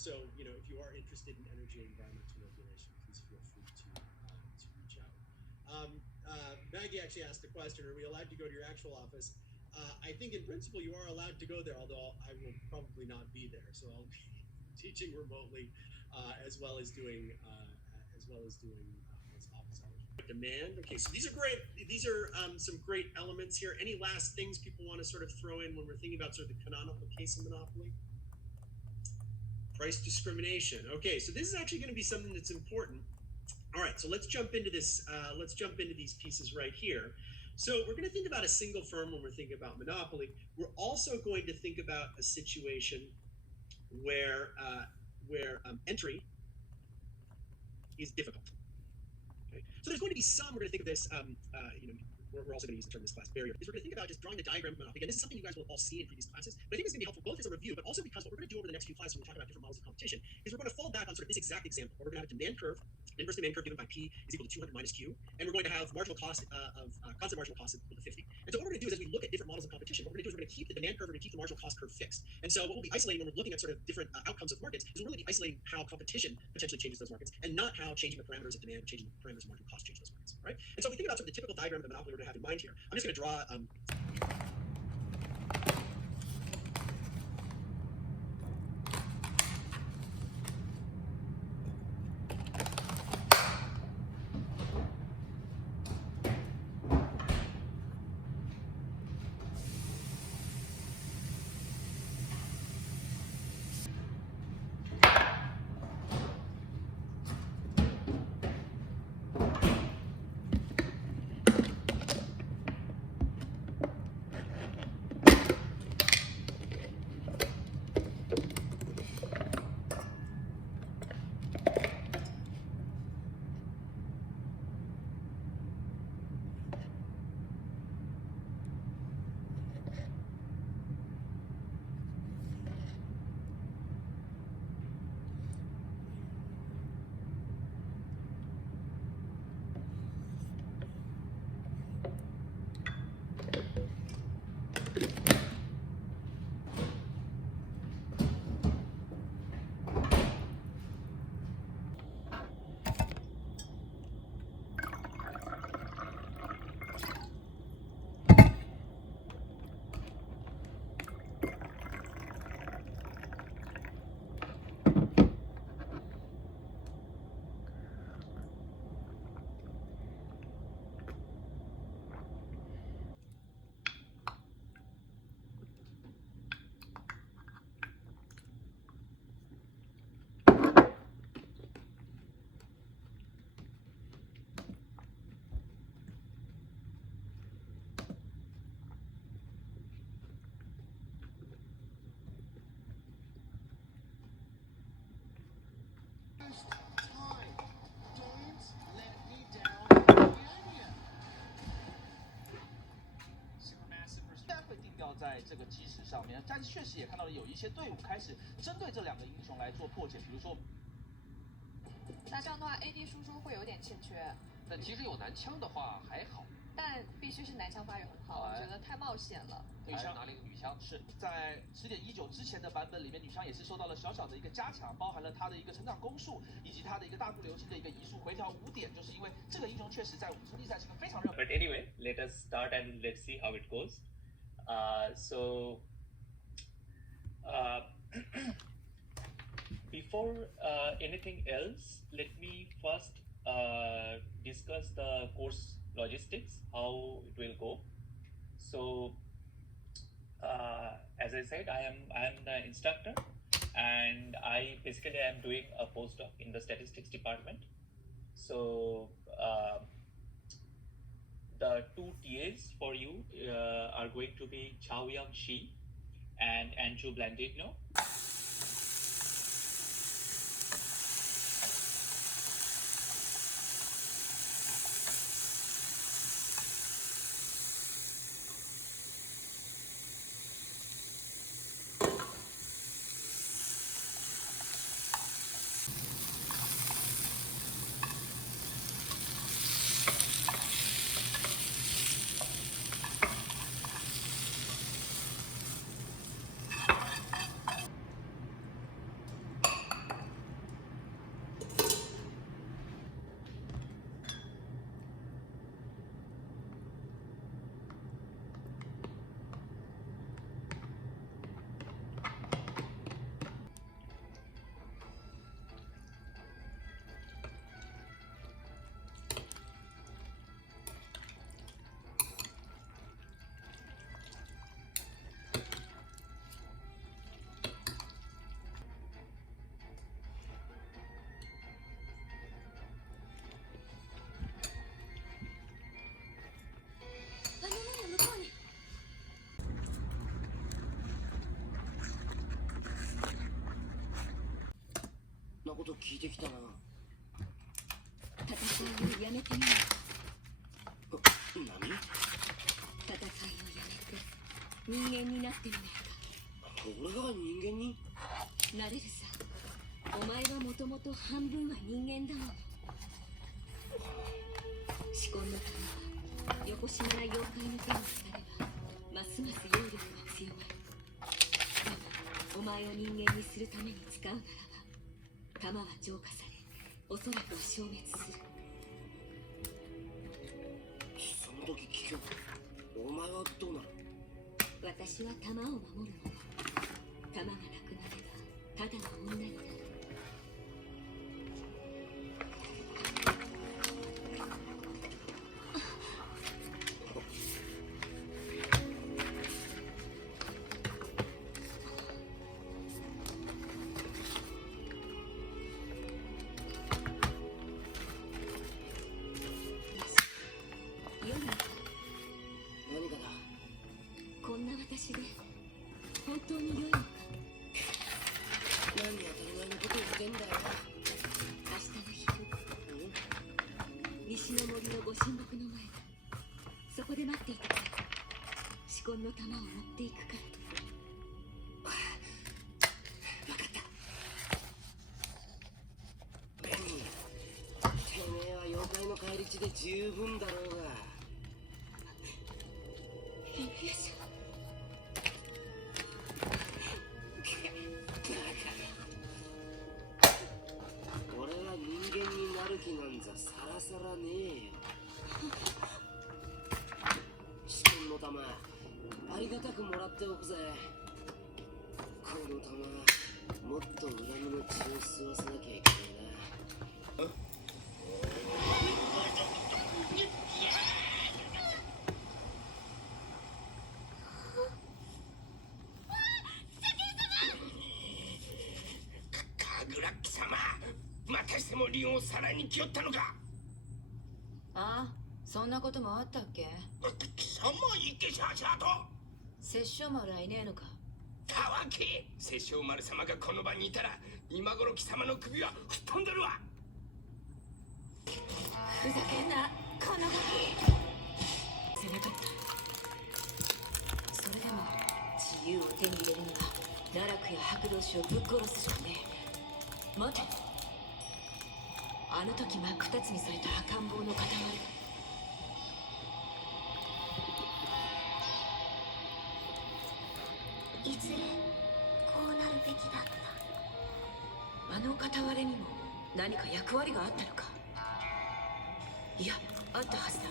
so, you know, if you are interested in energy and environmental regulation, please feel free to reach out. Maggie actually asked the question, are we allowed to go to your actual office? I think in principle you are allowed to go there, although I will probably not be there. So I'll be teaching remotely as well as doing this office hours. Demand. Okay, so these are great. These are some great elements here. Any last things people want to sort of throw in when we're thinking about sort of the canonical case of monopoly? Price discrimination. Okay, so this is actually going to be something that's important. All right, so let's jump into this. Let's jump into these pieces right here. So we're going to think about a single firm when we're thinking about monopoly. We're also going to think about a situation where entry is difficult. Okay, so there's going to be some. We're going to think of this. We're also going to use the term in this class, barrier, is we're going to think about just drawing the diagram of monopoly. Again, this is something you guys will all see in previous classes, but I think it's going to be helpful both as a review, but also because what we're going to do over the next few classes when we talk about different models of competition is we're going to fall back on sort of this exact example, where we're going to have a demand curve, inverse demand curve given by P is equal to 200 minus Q, and we're going to have marginal cost constant marginal cost equal to 50. And so what we're going to do is as we look at different models of competition, what we're going to do is we're going to keep the demand curve, we're going to keep the marginal cost curve fixed. And so what we'll be isolating when we're looking at sort of different outcomes of markets is we'll really be isolating how competition potentially changes those markets and not how changing the parameters of demand, changing the parameters of marginal cost change those markets, right? And so if we think about sort of the typical diagram of the monopoly we're going to have in mind here, I'm just going to draw在这个基石上面，但确实也看到了有一些队伍开始针对这两个英雄来做破解，比如说，那这样的话 ，AD 输出会有点欠缺。但其实有男枪的话还好，但必须是男枪发育很好，我觉得太冒险了。女枪拿了一个女枪，是在10.19之前的版本里面，女枪也是受到了小小的一个加强，包含了她的一个成长攻速以及她的一个大步流星的一个移速回调5点，就是因为这个英雄确实在5兄弟赛是个非常热。 But anyway, let us start and let's see how it goes. Before anything else, let me first discuss the course logistics, how it will go. So, as I said, I am the instructor, and I basically am doing a postdoc in the statistics department. So, the two TAs for you are going to be Chaoyang Shi and Andrew Blandino. 聞いてきたな。戦いをやめてみよう。何？戦いをやめて人間になってみないか。俺が人間に？なれるさ。お前はもともと半分は人間だもの。至根の玉はよこしまな妖怪の手に渡ればますます妖力が強まる。だがお前を人間にするために使うならば玉は浄化されおそらくは消滅する。その時聞けよ。お前はどうなる？私は玉を守る者。玉がなくなればただの女になる。何かだ？こんな私で本当に良いのか。何当たり前のこと言ってんだよ。明日の昼西の森のご神木の前だ。そこで待っていてくれ。至根の玉を持っていくから。分かった。ベニー、てめえは妖怪の返り血で十分だろうが。よいしょ。俺は人間になる気なんざさらさらねえよ。試験の玉ありがたくもらっておくぜ。この玉もっと恨みの血を吸わせなきゃいけないな。神楽貴様、またしてもリオンをさらいに来よったのか。ああ、そんなこともあったっけ？貴様いけしゃしゃと。殺生丸はいねえのか？たわけ、殺生丸様がこの場にいたら今頃貴様の首は吹っ飛んでるわ。ふざけんな、このガキ。せなかった。それでも自由を手に入れるには奈落や白道士をぶっ殺すしかねえ。待て、あの時真っ二つにされた赤ん坊の塊だ。いずれこうなるべきだった。あの片割れにも何か役割があったのか。いや、あったはずだ。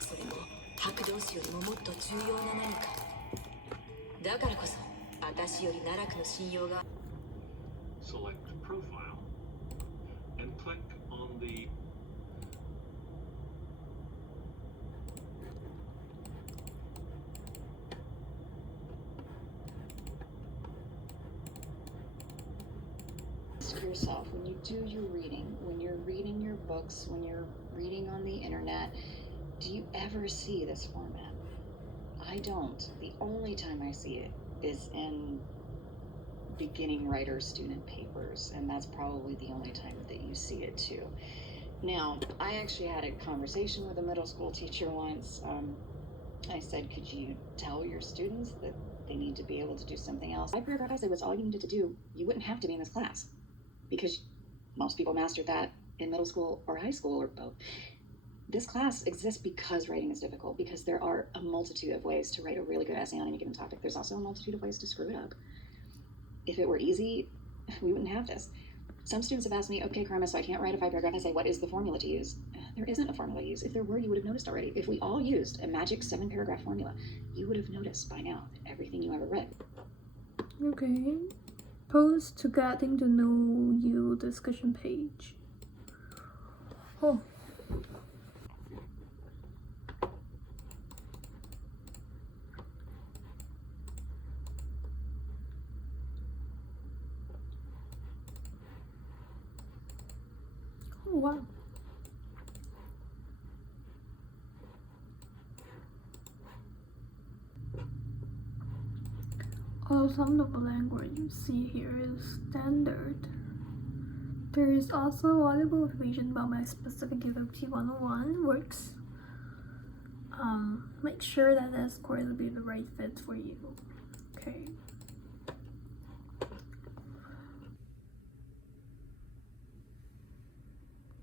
それも白道士よりももっと重要な何か。だからこそ私より奈落の信用が。 Select Profile and click on the Ask yourself when you do your reading, when you're reading your books, when you're reading on the internet, do you ever see this format? I don't. The only time I see it is in beginning writer student papers, and that's probably the only time that you see it too. Now, I actually had a conversation with a middle school teacher once. I said, could you tell your students that they need to be able to do something else? My paragraph essay was all you needed to do. You wouldn't have to be in this class because most people mastered that in middle school or high school or both. This class exists because writing is difficult, because there are a multitude of ways to write a really good essay on any given topic. There's also a multitude of ways to screw it up. If it were easy, we wouldn't have this. Some students have asked me, okay, Karma, so I can't write a 5-paragraph essay. What is the formula to use? There isn't a formula to use. If there were, you would have noticed already. If we all used a magic 7-paragraph formula, you would have noticed by now that everything you ever read. Okay. Post to getting to know you discussion page. Oh. Oh, wow. Oh, some of the language you see here is standard. There is also valuable information about my specific UFT 101 works. Make sure that this course will be the right fit for you. Okay.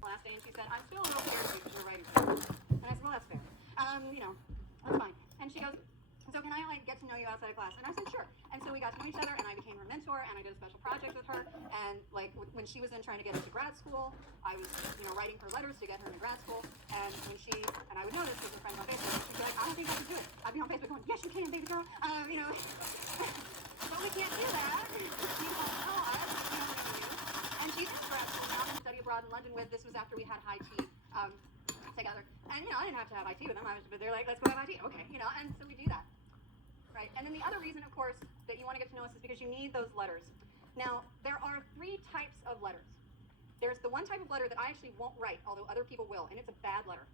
Last day, and she said, "I'm still a little scared of you because you're writing something." And I said, "Well, that's fair. That's fine." And she goes, "So can I get to know you outside of class?" And I said, "Sure." And so we got to know each other, and I became her mentor, and I did a special project with her. And when she was then trying to get into grad school, I was writing her letters to get her into grad school. And I would notice because we're friends on Facebook, and she'd be like, "I don't think I can do it." I'd be on Facebook going, "Yes, you can, baby girl." But we can't do that. You won't know us. You know what I mean? And she's in grad school now and study abroad in London with. This was after we had high tea together. And I didn't have to have high tea with them. But they're like, "Let's go have high tea." Okay, and so we do that. Right. And then the other reason, of course, that you want to get to know us is because you need those letters. Now, there are 3 types of letters. There's the one type of letter that I actually won't write, although other people will, and it's a bad letter.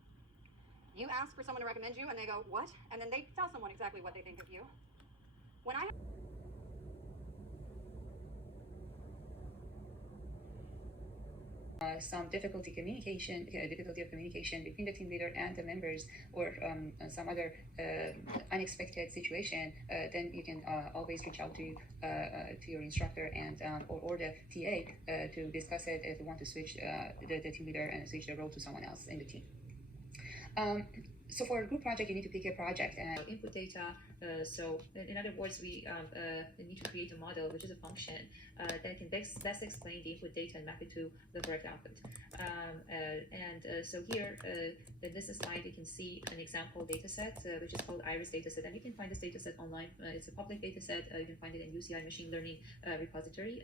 You ask for someone to recommend you, and they go, "What?" And then they tell someone exactly what they think of you. When I some difficulty of communication between the team leader and the members, or some other unexpected situation, then you can always reach out to your instructor and or the TA to discuss it if you want to switch the team leader and switch the role to someone else in the team. So for a group project, you need to pick a project and input data. So in other words, we need to create a model, which is a function that can best explain the input data and map it to the correct output. So here in this slide, you can see an example data set, which is called IRIS dataset, and you can find this data set online. It's a public data set. You can find it in UCI machine learning repository.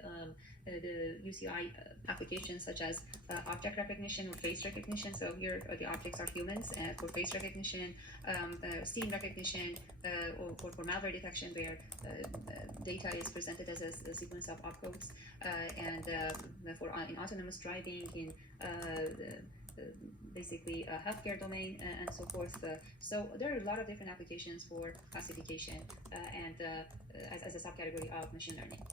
The UCI applications such as object recognition or face recognition. So here the objects are humans, and for face recognition, scene recognition, or for malware detection, where data is presented as a sequence of opcodes, and in autonomous driving, in basically healthcare domain, and so forth. So there are a lot of different applications for classification and as a subcategory of machine learning.